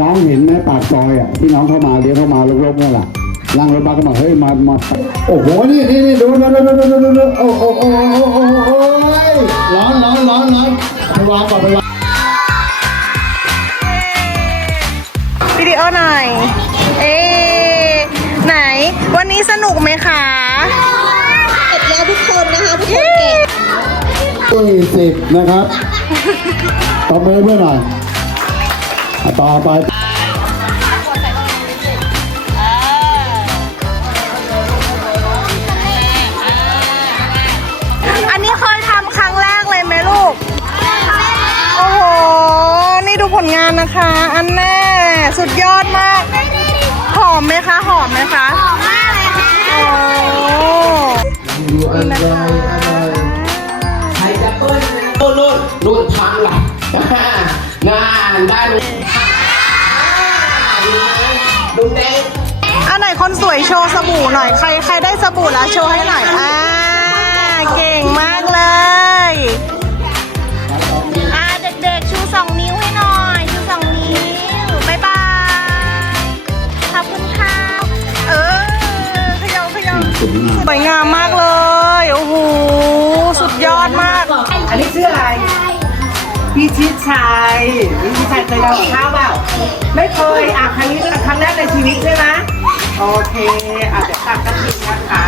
น้องเห็นไหมปากซอยอะที่น้องเข้ามาเลี้ยงเข้ามาลบๆนั่นแหละนั่งรถบัสก็มาเฮ้ยมามาโอ้โหนี่นี่นี่ดูดูดูดูดูดูดูโอ้โอ้โอ้โอ้โอ้โอ้ยร้อนร้อนร้อนร้อนไปวางก่อนไปวางวิดีโอหน่อยเอ๊ไหน วันนี้สนุกไหมคะเสร็จแล้วทุกคนนะคะทุกคนเก่งยี่สิบนะครับต่อมือเพื่อนหน่อย ต่อไปอันนี้เคยทำครั้งแรกเลยไหมลูก โอ้โห นี่ดูผลงานนะคะ อันแน่สุดยอดมาก หอมไหมคะ หอมไหมคะหอมมากเลยค่ะโอ้อะไรอะไรใครจะเปิ้ลโน่นโน่นนู่นทางหลัง งานได้ดูดูเต้อันไหนคนสวยโชว์สบู่หน่อยใครใครได้สบู่แล้วโชว์ให้หน่อยอ่าเก่งมากเลยอ่าเด็กๆชูสองนิ้วให้หน่อยชูสองนิ้วบายบายขอบคุณค่ะเออขย่าเขย่าสวยงามมากเลยโอ้โหสุดยอดมาก อันนี้ชื่ออะไร พี่ชิดชัยพี่ชิดชัยเคยทำกับข้าวเปล่าไม่เคยอะครั้งนี้ครั้งแรกในชีวิตใช่ไหมโอเคอะเดี๋ยวตักกระถิ่นนะคะ